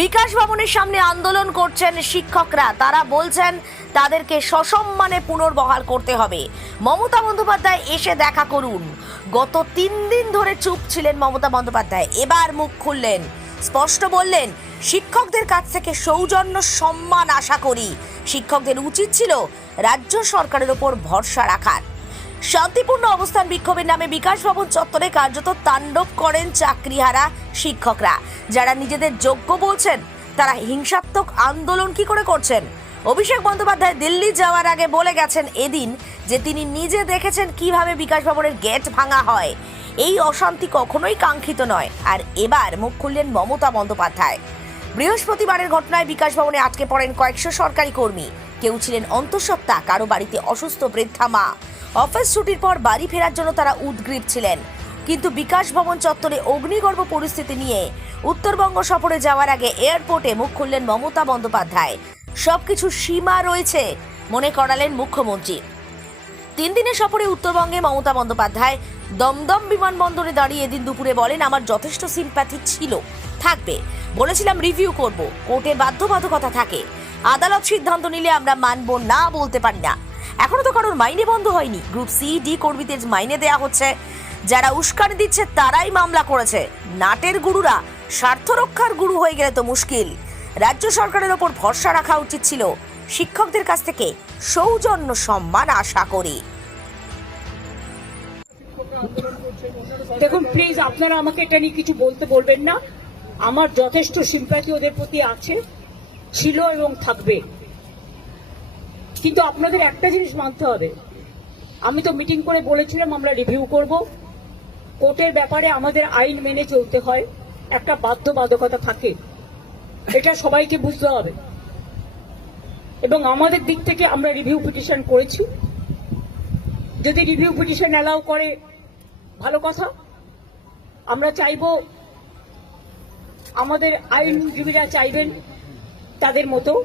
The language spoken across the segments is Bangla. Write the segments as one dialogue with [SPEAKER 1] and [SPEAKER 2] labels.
[SPEAKER 1] বিকাশ ভবনের সামনে আন্দোলন করছেন শিক্ষকরা। তারা বলছেন, তাদেরকে সসম্মানে পুনর্বহাল করতে হবে। মমতা বন্দ্যোপাধ্যায় এসে দেখা করুন। গত তিন দিন ধরে চুপ ছিলেন মমতা বন্দ্যোপাধ্যায়। এবার মুখ খুললেন। স্পষ্ট বললেন, শিক্ষকদের কাছ থেকে সৌজন্য সম্মান আশা করি। শিক্ষকদের উচিত ছিল রাজ্য সরকারের ওপর ভরসা রাখার। শান্তিপূর্ণ অবস্থান বিক্ষোভের নামে বিকাশ ভবন চত্বরে কার্যত তাণ্ডব করেন চাকরিহারা শিক্ষকরা। যারা নিজেদের যোগ্য বলছেন, তারা হিংসাত্মক আন্দোলন কি করে করছেন? অভিষেক বন্দ্যোপাধ্যায় দিল্লি যাওয়ার আগে বলে গেছেন এদিন যে তিনি নিজে দেখেছেন কীভাবে বিকাশ ভবনের গেট ভাঙা হয়। এই অশান্তি কখনোই কাঙ্ক্ষিত নয়। আর এবার মুখ খুললেন মমতা বন্দ্যোপাধ্যায়। বৃহস্পতিবারের ঘটনায় বিকাশ ভবনে আটকে পড়েন কয়েকশো সরকারি কর্মী। কেউ ছিলেন অন্তঃসত্ত্বা, কারও বাড়িতে অসুস্থ বৃদ্ধা মা। অফিস ছুটির পর বাড়ি ফেরার জন্য তারা উদ্গ্রীব ছিলেন। কিন্তু বিকাশ ভবন চত্বরে অগ্নিগর্ভ পরিস্থিতি নিয়ে উত্তরবঙ্গ সফরে যাওয়ার আগে এয়ারপোর্টে মুখ খুললেন মমতা বন্দ্যোপাধ্যায়। সবকিছু সীমা রয়েছে মনে করালেন মুখ্যমন্ত্রী। তিন দিনের সফরে উত্তরবঙ্গে মমতা বন্দ্যোপাধ্যায় দমদম বিমানবন্দরে দাঁড়িয়ে এদিন দুপুরে বলেন, আমার যথেষ্ট সিম্প্যাথি ছিল, থাকবে। বলেছিলাম রিভিউ করব। কোর্টে বাধ্যবাধকতা থাকে। আদালত সিদ্ধান্ত নিলে আমরা মানব না বলতে পারি না। এখনও তো কারোর মাইনে বন্ধ হয়নি। গ্রুপ সি ডি কর্মীদের মাইনে দেয়া হচ্ছে। যারা উস্কানি দিচ্ছে, তারাই মামলা করেছে। নাটের গুরুরা, স্বার্থ রক্ষার গুরু হয়ে গেলে তো মুশকিল। রাজ্য সরকারের ওপর ভরসা রাখা উচিত ছিল। শিক্ষকদের কাছ থেকে সৌজন্য সম্মান আশা করি।
[SPEAKER 2] দেখুন প্লিজ আপনারা আমাকে এটা নিয়ে কিছু বলতে বলবেন না। আমার যথেষ্ট সিম্প্যাথি ওদের প্রতি আছে, ছিল এবং থাকবে। কিন্তু আপনাদের একটা জিনিস মানতে হবে। আমি তো মিটিং করে বলেছিলাম, আমরা রিভিউ করব। কোর্টের ব্যাপারে আমাদের আইন মেনে চলতে হয়। একটা বাধ্যবাধকতা থাকে। এটা সবাইকে বুঝতে হবে। এবং আমাদের দিক থেকে আমরা রিভিউ পিটিশন করেছি। যদি রিভিউ পিটিশন অ্যালাউ করে, ভালো কথা। আমরা চাইব আমাদের আইনজীবীরা চাইবেন তাদের মতো।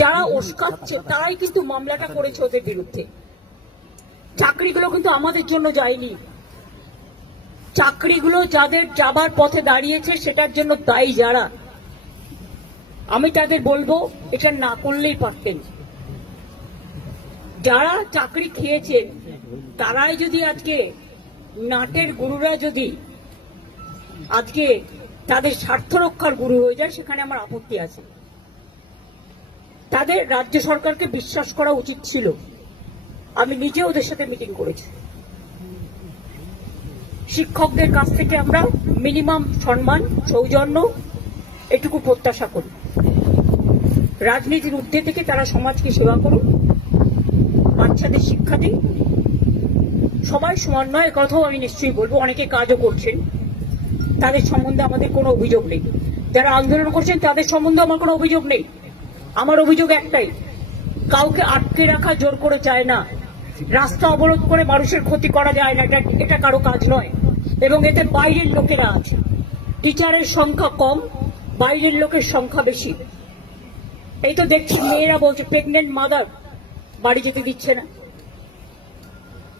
[SPEAKER 2] যারা ওস্কাচ্ছে, তারাই কিন্তু মামলাটা করেছে ওদের বিরুদ্ধে। চাকরিগুলো কিন্তু আমাদের জন্য যায়নি। চাকরিগুলো যাদের যাবার পথে দাঁড়িয়েছে, সেটার জন্য দায়ী যারা। আমি তাদের বলব, এটা না করলেই পারতেন যারা চাকরি খেয়েছেন তারাই যদি আজকে নাটের গুরুরা যদি আজকে তাদের স্বার্থ রক্ষার গুরু হয়ে যায়, সেখানে আমার আপত্তি আছে। তাদের রাজ্য সরকারকে বিশ্বাস করা উচিত ছিল। আমি নিজে ওদের সাথে মিটিং করেছি। শিক্ষকদের কাছ থেকে আমরা মিনিমাম সম্মান, সৌজন্য এটুকু প্রত্যাশা করি। রাজনীতির ঊর্ধ্বে থেকে তারা সমাজকে সেবা করুন বাচ্চাদের শিক্ষা দিন সবাই সমান নয় কথাও আমি নিশ্চয়ই বলব, অনেকে কাজও করছেন। তাদের সম্বন্ধে আমাদের কোনো অভিযোগ নেই। যারা আন্দোলন করছেন তাদের সম্বন্ধে আমার কোনো অভিযোগ নেই। আমার অভিযোগ একটাই, কাউকে আটকে রাখা জোর করে চায় না। রাস্তা অবরোধ করে মানুষের ক্ষতি করা যায় না, এটা এটা কারও কাজ নয়। এবং এতে বাইরের লোকেরা আছে। টিচারের সংখ্যা কম, বাইরের লোকের সংখ্যা বেশি। এই তো দেখছি মেয়েরা বলছে প্রেগনেন্ট মাদার বাড়ি যেতে দিচ্ছে না।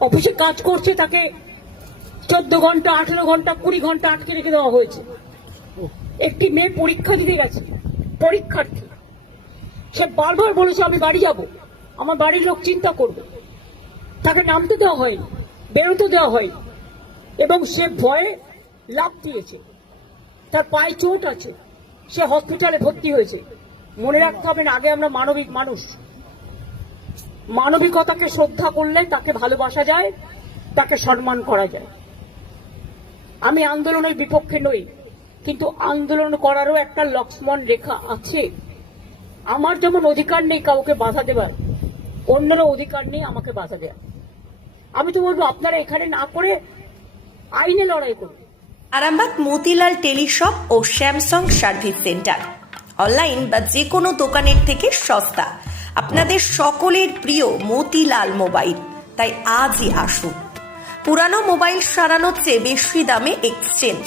[SPEAKER 2] অফিসে কাজ করছে তাকে চোদ্দ ঘণ্টা, আঠেরো ঘণ্টা, কুড়ি ঘণ্টা আটকে রেখে দেওয়া হয়েছে। একটি মেয়ে পরীক্ষা দিতে গেছে, পরীক্ষার্থী। সে বারবার বলেছে, আমি বাড়ি যাব। আমার বাড়ির লোক চিন্তা করবে। তাকে নামতে দেওয়া হয়নি, বেরোতে দেওয়া হয়নি। এবং সে ভয়ে লাভ দিয়েছে। তার পায়ে চোট আছে। সে হসপিটালে ভর্তি হয়েছে। মনে রাখতে হবে না, আগে আমরা মানবিক মানুষ। মানবিকতাকে শ্রদ্ধা করলে তাকে ভালোবাসা যায়, তাকে সম্মান করা যায়। আমি আন্দোলনের বিপক্ষে নই, কিন্তু আন্দোলন করারও একটা লক্ষ্মণ রেখা আছে। আমার যেমন অধিকার নেই কাউকে বাধা দেবার, অন্যেরও অধিকার নেই আমাকে বাধা দেওয়া আমি তো বলব, আপনারা এখানে না করে আইনে লড়াই করুন।
[SPEAKER 3] আরামবাগ মতিলাল টেলিশপ ও স্যামসাং সার্ভিস সেন্টার। অনলাইন বা যে কোনো দোকানের থেকে সস্তা। আপনাদের সকলের প্রিয় মতিলাল মোবাইল। তাই আজই আসুন। পুরানো মোবাইল সারানোর চেয়ে বেশি দামে এক্সচেঞ্জ।